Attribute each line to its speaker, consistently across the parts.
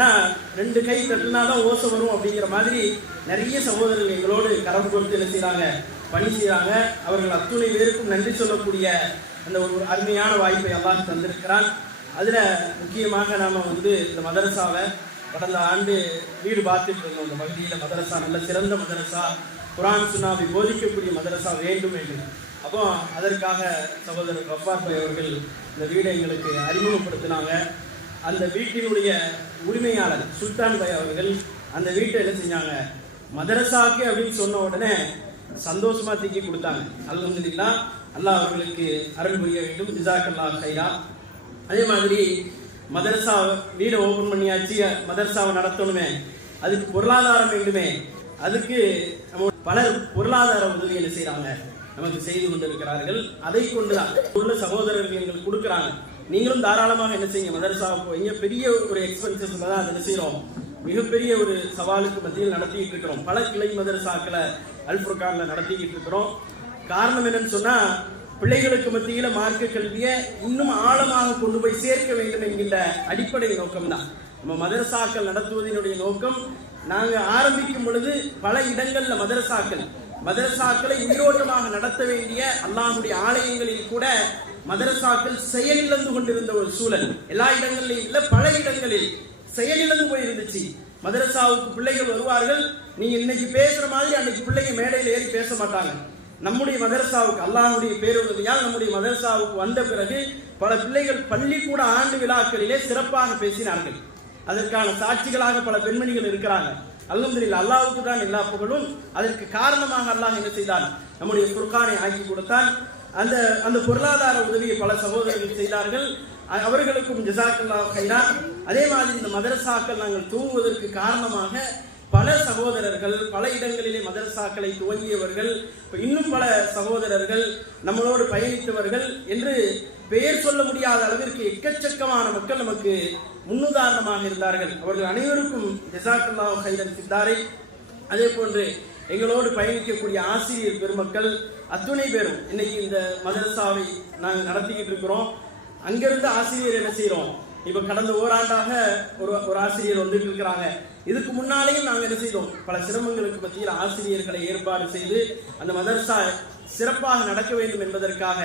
Speaker 1: ஆனா ரெண்டு கை தட்டினாதான் ஓசை வரும் அப்படிங்கிற மாதிரி நிறைய சகோதரர்கள் எங்களோடு கரம் கொடுத்து என்ன செய்றாங்க? பணி செய்றாங்க. அவர்கள் அத்துணை பேருக்கும் நன்றி சொல்லக்கூடிய அந்த ஒரு அருமையான வாய்ப்பை எல்லாரும் தந்திருக்கிறான். அதுல முக்கியமாக நாம வந்து இந்த மதரசாவை கடந்த ஆண்டு வீடு பார்த்துட்டு இருந்தோம். இந்த பகுதியில் மதரசா நல்ல சிறந்த மதரசா குரான் சுனாவை போதிக்கக்கூடிய மதரசா வேண்டும் என்று. அப்போ அதற்காக சகோதரர் கஃபார் பாய் அவர்கள் இந்த வீடை எங்களுக்கு அறிமுகப்படுத்தினாங்க. அந்த வீட்டினுடைய உரிமையாளர் சுல்தான் பாய் அவர்கள் அந்த வீட்டை என்ன செஞ்சாங்க? மதரசாக்கு அப்படின்னு சொன்ன உடனே சந்தோஷமா தீக்கி கொடுத்தாங்க. அல்ஹம்துலில்லா அல்லாஹ் அவர்களுக்கு அருள் புரிய வேண்டும். ஜிசாக்கல்லா கைரா. அதே மாதிரி மதரசா வீடை ஓபன் பண்ணியாச்சு. மதரசாவை நடத்தணுமே. அதுக்கு பொருளாதாரம் வேண்டுமே. அதுக்கு நம்ம பலர் பொருளாதார உதவி என்ன செய்கிறாங்க நமக்கு செய்து கொண்டிருக்கிறார்கள். அதை கொண்டுதான் உள்ள சகோதரர்கள் எங்களுக்கு கொடுக்குறாங்க. நீங்களும் தாராளமாக என்ன செய்யுங்க மதரசாவுக்கு போய் பெரிய ஒரு எக்ஸ்பென்சஸ் தான் அதை என்ன மிகப்பெரிய ஒரு சவாலுக்கு மத்தியில் நடத்திட்டு இருக்கிறோம். பல கிளை மதரசாக்களை அல்புர்கான்ல நடத்திக்கிட்டு இருக்கிறோம். காரணம் என்னன்னு சொன்னா பிள்ளைகளுக்கு மத்தியில மார்க்க கல்வியை இன்னும் ஆழமாக கொண்டு போய் சேர்க்க வேண்டும் என்கின்ற அடிப்படை நோக்கம் தான் நம்ம மதரசாக்கள் நடத்துவதனுடைய நோக்கம் நாங்க ஆரம்பிக்கும் பொழுது பல இடங்கள்ல மதரசாக்கள் மதரசாக்களை உயிரோட்டமாக நடத்த வேண்டிய அல்லாஹுடைய ஆலயங்களில் கூட மதரசாக்கள் செயலிழந்து கொண்டிருந்த ஒரு சூழல். எல்லா இடங்களிலும் இல்ல பல இடங்களில் செயலிழந்து போயிருந்துச்சு. மதரசாவுக்கு பிள்ளைகள் வருவார்கள். நீங்க இன்னைக்கு பேசுற மாதிரி அன்னைக்கு பிள்ளைங்க மேடையில் ஏறி பேச மாட்டாங்க. நம்முடைய மதரசாவுக்கு அல்லாஹுடைய பேருதவியால் நம்முடைய மதரசாவுக்கு வந்த பிறகு பல பிள்ளைகள் பள்ளிக்கூட ஆண்டு விழாக்களிலே சிறப்பாக பேசினார்கள். அதற்கான சாட்சிகளாக பல பெண்மணிகள் இருக்கிறாங்க. அல்ஹம்துலில்லாஹ் அல்லாவுக்கு தான் எல்லா புகழும். அதற்கு காரணமாக அல்லாஹ் என்ன செய்தான்? நம்முடைய குர்கானை ஆக்கி கொடுத்தான். அந்த அந்த பொருளாதார உதவியை பல சகோதரர்கள் செய்தார்கள். அவர்களுக்கும் ஜசாக்கல்லா கைரா அதே மாதிரி இந்த மதரசாக்கள் நாங்கள் தூங்குவதற்கு காரணமாக பல சகோதரர்கள் பல இடங்களிலே மதரசாக்களை துவங்கியவர்கள் இன்னும் பல சகோதரர்கள் நம்மளோடு பயணித்தவர்கள் என்று பெயர் சொல்ல முடியாத அளவிற்கு எக்கச்சக்கமான மக்கள் நமக்கு முன்னுதாரணமாக இருந்தார்கள். அவர்கள் அனைவருக்கும் ஜசாக்கல்லா கைரன் சித்தாரை. அதே போன்று எங்களோடு பயணிக்கக்கூடிய ஆசிரியர் பெருமக்கள் அத்துணை பேரும் இன்னைக்கு இந்த மதரசாவை நாங்கள் நடத்திக்கிட்டு இருக்கிறோம். அங்கிருந்து ஆசிரியர் என்ன செய்கிறோம் இப்ப கடந்த ஓராண்டாக ஒரு ஒரு ஆசிரியர் வந்துட்டு இருக்கிறாங்க. இதுக்கு முன்னாலேயும் நாங்கள் என்ன செய்தோம்? பல சிரமங்களுக்கு மத்தியில் ஆசிரியர்களை ஏற்பாடு செய்து அந்த மதர்சா சிறப்பாக நடக்க வேண்டும் என்பதற்காக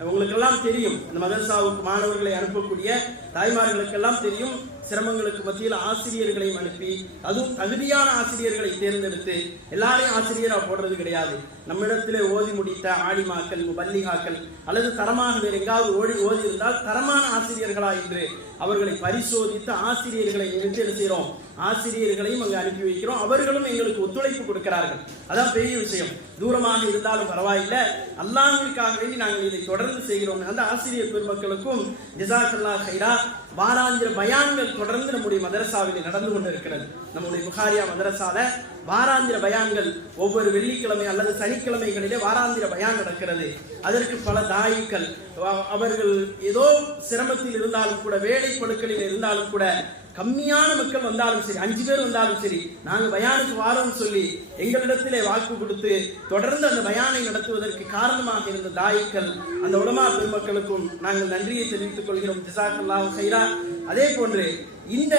Speaker 1: உங்களுக்கெல்லாம் தெரியும் அந்த மதரசாவுக்கு மாணவர்களை அனுப்பக்கூடிய தாய்மார்களுக்கெல்லாம் தெரியும் சிரமங்களுக்கு மத்தியில் ஆசிரியர்களையும் அனுப்பி அதுவும் தகுதியான ஆசிரியர்களை தேர்ந்தெடுத்து எல்லாரையும் ஆசிரியராக போடுறது கிடையாது. நம்மிடத்திலே ஓதி முடித்த ஆடிமாக்கள் முபல்லிகாக்கள் அல்லது தரமாக வேறு எங்காவது ஓடி ஓதி இருந்தால் தரமான ஆசிரியர்களா என்று அவர்களை பரிசோதித்து ஆசிரியர்களை நிறுத்தி செய்கிறோம் ஆசிரியர்களையும் அங்கே அனுப்பி வைக்கிறோம். அவர்களும் எங்களுக்கு ஒத்துழைப்பு கொடுக்கிறார்கள். அதான் பெரிய விஷயம். தூரமாக இருந்தாலும் பரவாயில்லை. அல்லாஹ்விற்காக வேண்டி நாங்கள் இதை தொடர்ந்து செய்கிறோம். அந்த ஆசிரியர் பெருமக்களுக்கும் ஜிசாக்கல்லா கைடா வாராந்திர பயான்கள் தொடர்ந்து நம்முடைய மதரசாவில் நடந்து கொண்டிருக்கிறது. நம்முடைய புகாரியா மதரசால வாராந்திர பயான்கள் ஒவ்வொரு வெள்ளிக்கிழமை அல்லது சனிக்கிழமைகளிலே வாராந்திர பயான் நடக்கிறது. அதற்கு பல தாயிக்கள் அவர்கள் ஏதோ சிரமத்தில் இருந்தாலும் கூட வேலை பழுக்களில் இருந்தாலும் கூட கம்மியான மக்கள் வந்தாலும் சரி அஞ்சு பேர் வந்தாலும் சரி நாங்கள் பயானுக்கு வாரோம்னு சொல்லி எங்களிடத்திலே வாக்கு கொடுத்து தொடர்ந்து அந்த பயானை நடத்துவதற்கு காரணமாக இருந்த தாயிக்கள் அந்த உலமா பெருமக்களுக்கும் நாங்கள் நன்றியை தெரிவித்துக் கொள்கிறோம். ஜிசாக்கல்லாஹ் கைரா அதே போன்று இந்த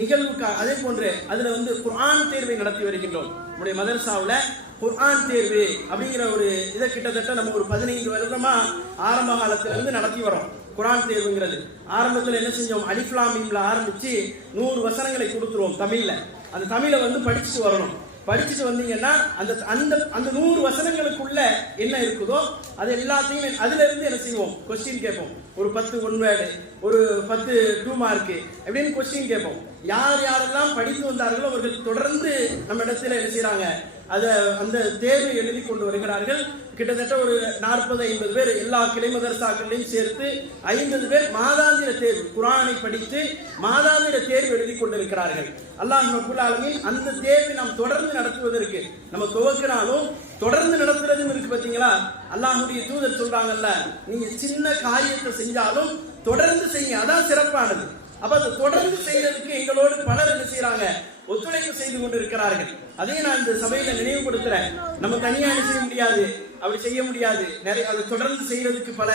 Speaker 1: நிகழ்வுக்கு அதே போன்று அதுல வந்து குர்ஆன் தேர்வை நடத்தி வருகின்றோம். நம்முடைய மதரசாவில் குர்ஆன் தேர்வு அப்படிங்கிற ஒரு இதை கிட்டத்தட்ட நம்ம ஒரு பதினைந்து வருடமா ஆரம்ப காலத்துல இருந்து நடத்தி வரோம் குரான் தேர்வுங்கிறது. ஆரம்பத்தில் என்ன செஞ்சோம்? அலிஃப்லாமீம்ல ஆரம்பிச்சு நூறு வசனங்களை கொடுத்துருவோம் தமிழ்ல. அந்த தமிழை வந்து படிச்சுட்டு வரணும். படிச்சுட்டு வந்தீங்கன்னா அந்த அந்த அந்த நூறு வசனங்களுக்குள்ள என்ன இருக்குதோ அது எல்லாத்தையும் அதுல இருந்து என்ன செய்வோம்? கொஸ்டின் கேட்போம். ஒரு பத்து ஒன் வேர்டு ஒரு பத்து டூ மார்க்கு அப்படின்னு கொஸ்டின் கேட்போம். யார் யாரெல்லாம் படித்து வந்தார்களோ அவர்கள் தொடர்ந்து நம்ம இடத்துல என்ன செய்யறாங்க அதை அந்த தேர்வு எழுதி கொண்டு வருகிறார்கள். கிட்டத்தட்ட ஒரு நாற்பது ஐம்பது பேர் எல்லா கிளை மதரசாக்களையும் சேர்த்து ஐம்பது பேர் மாதாந்திர தேர்வு குரானை படித்து மாதாந்திர தேர்வு எழுதி கொண்டிருக்கிறார்கள். அல்லாஹ் ரப்புல் அந்த தேர்வை நாம் தொடர்ந்து நடத்துவதற்கு நம்ம துவக்கினாலும் தொடர்ந்து நடத்துறதுன்னு இருக்கு பார்த்தீங்களா அல்லாஹுடைய தூதர் சொல்றாங்கல்ல நீங்க சின்ன காரியத்தை செஞ்சாலும் தொடர்ந்து செய்யுங்க. அதான் சிறப்பானது. அப்ப அதை தொடர்ந்து செய்யறதுக்கு எங்களோடு பலர் என்ன செய்யறாங்க? ஒத்துழைப்பு செய்து கொண்டிருக்கிறார்கள். அதே நான் இந்த சபையில நினைவுபடுத்துறேன். நம்ம தனியா செய்ய முடியாது அப்படி செய்ய முடியாது. நிறைய அதை தொடர்ந்து செய்யறதுக்கு பல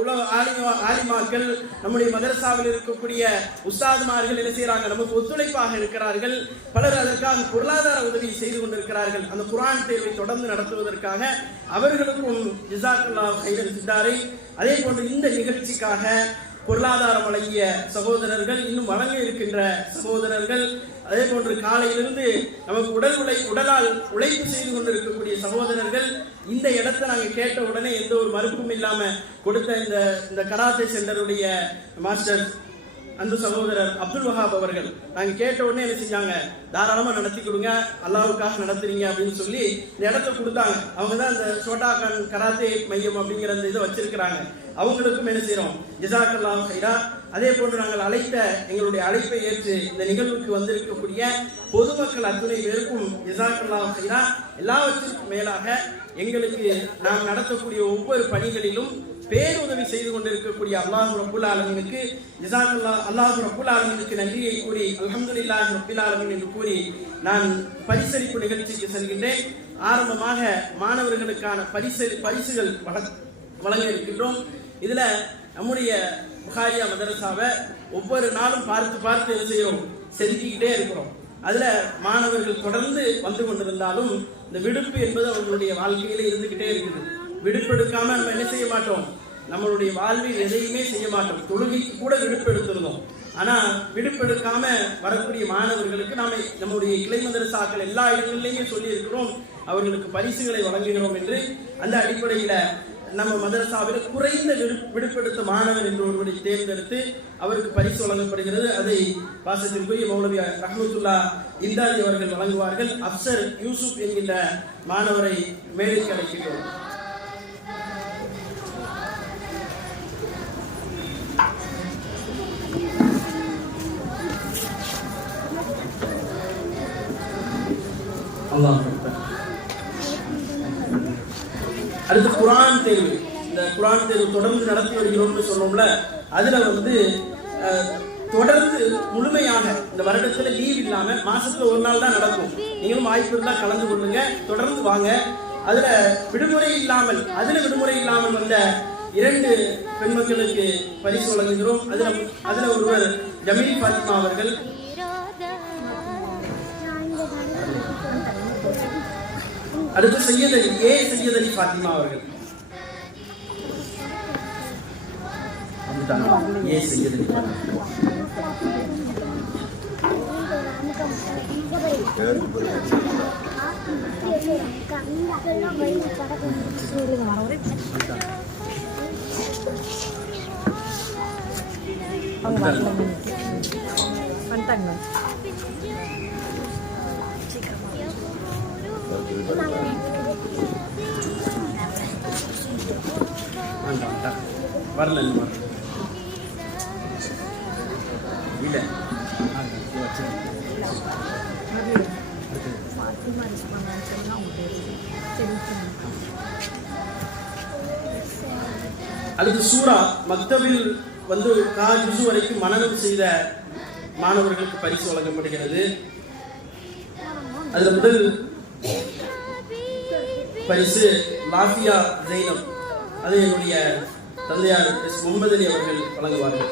Speaker 1: உலக ஆலிமா ஆலிமாக்கள் நம்முடைய மதரசாவில் இருக்கக்கூடிய உஸ்தாதுமார்கள் என்ன செய்யறாங்க நமக்கு ஒத்துழைப்பாக இருக்கிறார்கள். பலர் அதற்காக பொருளாதார உதவி செய்து கொண்டிருக்கிறார்கள். அந்த குரான் தேர்வை தொடர்ந்து நடத்துவதற்காக அவர்களுக்கும் ஜிசாக்குல்லா கைதல் சித்தாரை. அதே போன்று இந்த நிகழ்ச்சிக்காக பொருளாதாரம் வழங்கிய சகோதரர்கள் இன்னும் வழங்க இருக்கின்ற சகோதரர்கள் அதே போன்று காலையிலிருந்து நமக்கு உடல் உழை உடலால் உழைப்பு செய்து கொண்டிருக்கக்கூடிய சகோதரர்கள் இந்த இடத்தை நாங்கள் கேட்ட உடனே எந்த ஒரு மறுப்பும் இல்லாம கொடுத்த இந்த இந்த கராத்தே சென்டருடைய மாஸ்டர் அந்த சகோதரர் அப்துல் வஹாப் அவர்கள் நாங்க கேட்ட உடனே என்ன செஞ்சாங்க? தாராளமா நடத்தி கொடுங்க அல்லாவுக்காக நடத்துறீங்க அப்படின்னு சொல்லி இந்த இடத்த கொடுத்தாங்க. அவங்க தான் இந்த சோட்டா கான் கராத்தே மையம் அப்படிங்கிற அந்த இதை வச்சிருக்கிறாங்க. அவங்களுக்கும் என்ன செய்யறோம் ஜிசாக்கல்லாம் ஹைரா அதே போன்று நாங்கள் அழைத்த எங்களுடைய அழைப்பை ஏற்று இந்த நிகழ்வுக்கு வந்திருக்கக்கூடிய பொதுமக்கள் அத்துணை பேருக்கும் ஜிசாக்கல்லாம் ஹைரா எல்லாவற்றிற்கும் மேலாக எங்களுக்கு நாம் நடத்தக்கூடிய ஒவ்வொரு பணிகளிலும் பேருதவி செய்து கொண்டிருக்கக்கூடிய அல்லாஹு ரபுல் ஆலமீனுக்கு ஜிசாக்கல்லா அல்லாஹ் ரபுல் ஆலமீனுக்கு நன்றியை கூறி அல்ஹம்துலில்லாஹி ரபுல் ஆலமீன் என்று கூறி நான் பரிசளிப்பு நிகழ்ச்சிக்கு செல்கின்றேன். ஆரம்பமாக மாணவர்களுக்கான பரிசு பரிசுகள் வழங்க வழங்க இருக்கின்றோம். இதில் நம்முடைய புகாரியா மதரசாவை ஒவ்வொரு நாளும் பார்த்து பார்த்து என்ன செய்கிறோம் செதுக்கிக்கிட்டே இருக்கிறோம். அதுல மாணவர்கள் தொடர்ந்து வந்து கொண்டிருந்தாலும் இந்த விடுப்பு என்பது அவர்களுடைய வாழ்க்கையில இருந்துகிட்டே இருக்குது. விடுப்பு எடுக்காம நம்ம என்ன செய்ய மாட்டோம்? நம்மளுடைய வாழ்வில் எதையுமே செய்ய மாட்டோம். தொழுகைக்கு கூட விடுப்பு எடுத்திருந்தோம். ஆனா விடுப்பு எடுக்காம வரக்கூடிய மாணவர்களுக்கு நாம நம்முடைய கிளை மதரசாக்கள் எல்லா இடங்களிலையுமே சொல்லி இருக்கிறோம் அவர்களுக்கு பரிசுகளை வழங்குகிறோம் என்று. அந்த அடிப்படையில நம்ம மதரசாவில் குறைந்த விடு- விடுப்பெடுத்த மாணவர் என்று ஒருவரை தேர்ந்தெடுத்து அவருக்கு பரிசு வழங்கப்படுகிறது. அதை பாசத்திற்குரிய மௌலவி ரஹமத்துல்லா இந்தாதி அவர்கள் வழங்குவார்கள். அப்சர் யூசுப் என்கின்ற மாணவரை மேடைக்கு அழைக்கின்றோம். அல்லாஹ் அடுத்து குரான் தேர்வு. இந்த குரான் தேர்வு தொடர்ந்து நடத்தி வருகிறோம்னு சொன்னோம்ல அதுல வந்து தொடர்ந்து முழுமையாக இந்த வருடத்துல லீவ் இல்லாம மாசத்துல ஒரு நாள் தான் நடக்கும். நீங்களும் வாய்ப்பு இருந்தா கலந்து கொள்ளுங்க தொடர்ந்து வாங்க. அதுல விடுமுறை இல்லாமல் அதுல விடுமுறை இல்லாமல் வந்த இரண்டு பெண்மக்களுக்கு பரிசு வழங்குகிறோம். அதுல அதுல ஒருவர் ஜமீல் பாத்திமா அவர்கள் அடுத்து சையத் அலி ஏ சையத் அலி பாத்திமா அவர்கள் ஏ அலி
Speaker 2: வந்துட்டாங்க.
Speaker 1: வரல இல்லை வரல இல்ல. அடுத்து சூரா மக்தபில் வந்து கா ஜுசு வரைக்கும் மனநம் செய்த மாணவர்களுக்கு பரிசு வழங்கப்படுகிறது. அதுல முதல் பரிசு லாஃபியா ஜெயினம். அது என்னுடைய தந்தையார் எஸ் முகமது அலி அவர்கள் வழங்குவார்கள்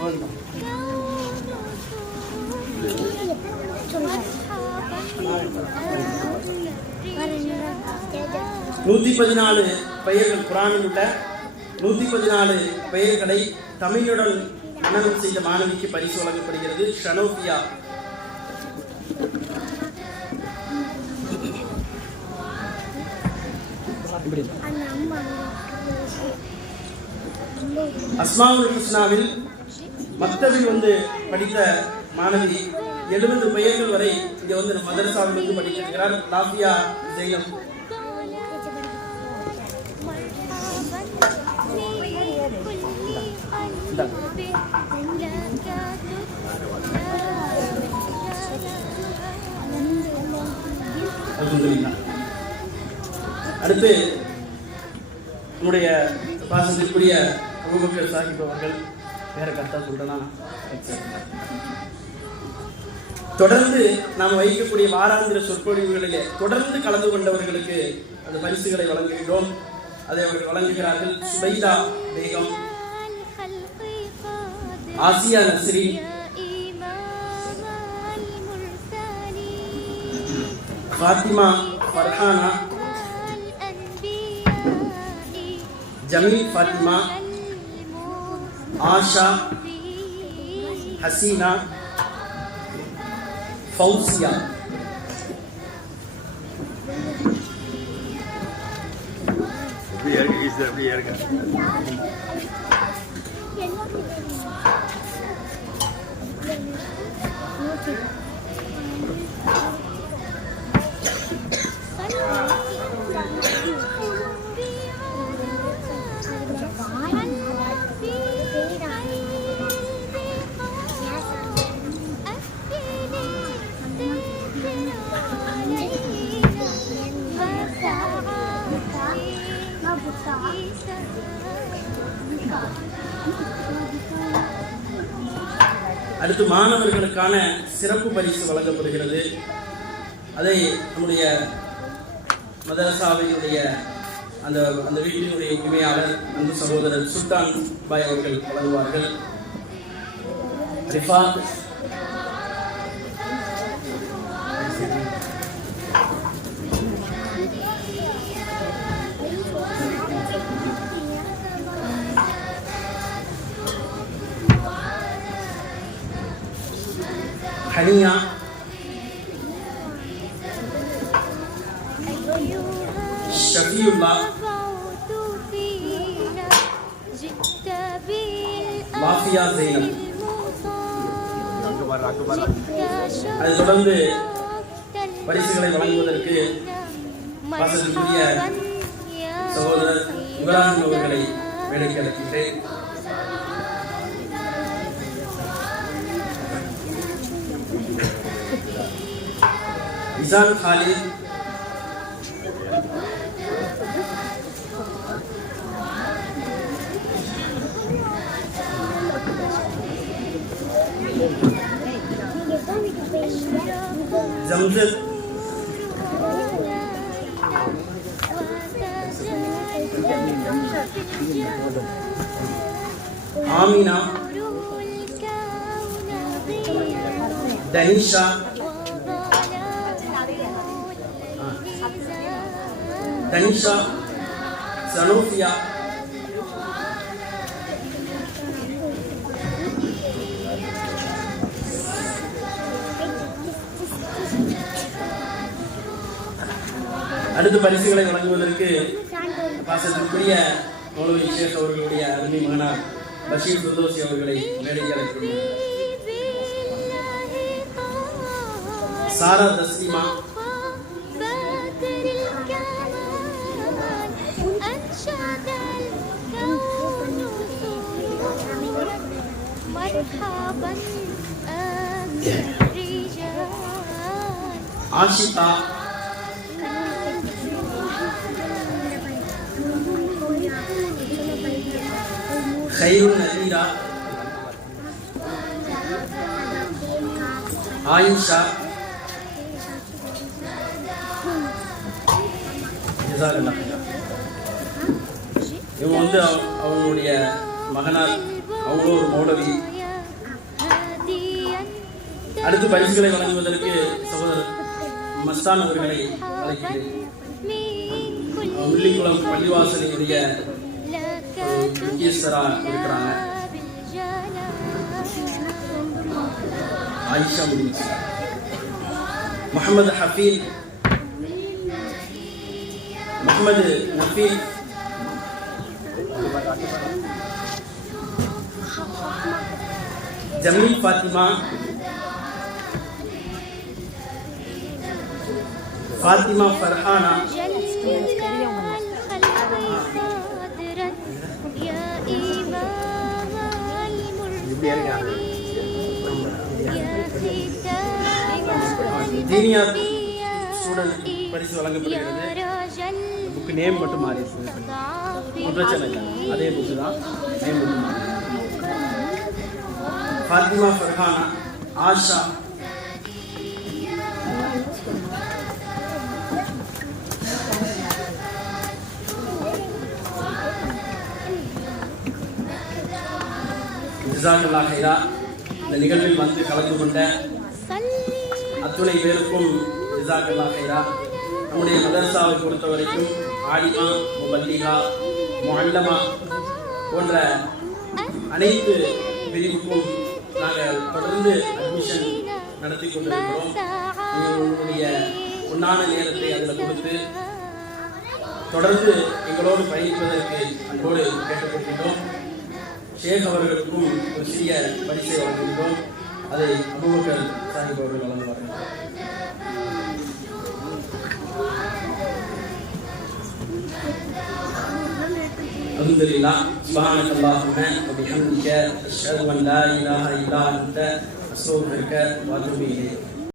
Speaker 1: வேண்டாம். நூத்தி பதினாலு பெயர்கள் குரானில் உள்ள நூத்தி பதினாலு பெயர்களை தமிழுடன் மனநம் செய்த மாணவிக்கு பரிசு வழங்கப்படுகிறது ஷனோபியா இப்படி அஸ்மாவுல் ஹுஸ்னாவில் மக்தபில் வந்து படித்த மாணவி எழுபது பெயர்கள் வரை இங்க வந்து மதரசாவில் வந்து படித்திருக்கிறார் லாஃபியா ஜெயினம் அல்ஹம்துலில்லாஹ். அடுத்து நம்முடைய பாசத்திற்குரிய அபுபக்கர் சாஹிப் அவர்கள் வேற கரெக்டாக சொல்றேனா? தொடர்ந்து நாம் வைக்கக்கூடிய வாராந்திர சொற்பொழிவுகளிலே தொடர்ந்து கலந்து கொண்டவர்களுக்கு அந்த பரிசுகளை வழங்குகிறோம். அதை அவர்கள் வழங்குகிறார்கள். சுபைதா பேகம். ஆசியா நஸ்ரி ஃபாத்திமா ஃபர்ஹானா. ஜமீல் ஃபாத்திமா ஆஷா ஹசீனா ஃபௌசியா
Speaker 3: அப்படியே இருக்கு ஈஸி அப்படியே இருக்கு
Speaker 1: அடுத்து மாணவர்களுக்கான சிறப்பு பரிசு வழங்கப்படுகிறது. அதை நம்முடைய மதரசாவினுடைய அந்த அந்த வீட்டினுடைய உரிமையாளர் அன்பு சகோதரர் சுல்தான் பாய் அவர்கள் வழங்குவார்கள். ரிஃபாத் ஹனியா ஷஃபியுல்லா? வாஃபியா ஜெயினப் அதை தொடர்ந்து பரிசுகளை வழங்குவதற்கு வாசலுக்குரிய சகோதரர் இப்ராஹிம் அவர்களை வேலைக்கு அழைக்கின்றேன். মিজান খালিদ জমজেল আমিনা দানিশা தனிஷா சனோஃபியா அடுத்து பரிசுகளை வழங்குவதற்கு பாசத்திற்குரிய மௌலவி விசேஷ் அவர்களுடைய அருமை மகனார் பஷீர் சுந்தோசி அவர்களை மேடைக்கு அழைத்துள்ளார் சாரா தஸ்லிமா
Speaker 4: مرحبا أهلا الرجال
Speaker 1: ஆஷிகா خير நதீரா ஆயிஷா ஜஸாக்கல்லாஹ் ஹைரா. இவங்க வந்து அவ- அவங்களுடைய மகனார் அவங்களும் ஒரு மௌலவி
Speaker 4: هاديا
Speaker 1: அடுத்து பரிசுகளை வழங்குவதற்கு சகோதரர் மஸ்தான் அவர்களை அழைக்கிறேன். முள்ளிக்குளம் பள்ளிவாசலினுடைய முக்கியஸ்தரா இருக்கிறாங்க. ஆயிஷா முடிஞ்சு முகமது ஹபீல் முகமது நபீல் ஜமீல் பாத்திமா ஃபாத்திமா ஃபர்ஹானா. ஜீனியா ஸ்டூடெண்ட் பரிசு வழங்கப்படுகிறது. புக்கு நேம் மட்டும் மாறி பிரச்சனை இல்லை. அதே புக்கு தான். நேம் மட்டும் மாறி ஃபாத்திமா ஃபர்ஹானா ஆஷா ஜிசாக்குல்லா ஹைரா. இந்த நிகழ்வில் வந்து கலந்து கொண்ட அத்துணை பேருக்கும் ஜிசாக்குல்லா ஹைரா. நம்முடைய மதரசாவை பொறுத்த வரைக்கும் ஆலிமா முபல்லிகா முல்லமா போன்ற அனைத்து பிரிவுக்கும் நாங்கள் தொடர்ந்து அட்மிஷன் நடத்தி கொண்டிருக்கிறோம். நீங்கள் உங்களுடைய உண்டான நேரத்தை அதில் கொடுத்து தொடர்ந்து எங்களோடு பயணிப்பதற்கு அன்போடு கேட்டுக்கொள்கின்றோம். ஷேக் அவர்களுக்கும் ஒரு சிறிய பரிசை வழங்குகின்றோம் அதை அபுபக்கர் சாஹிப் அவர்கள் வழங்குவார்கள் الحمد لله سبحانك اللهم وبحمدك أشهد أن لا إله إلا أنت أستغفرك وأتوب إليك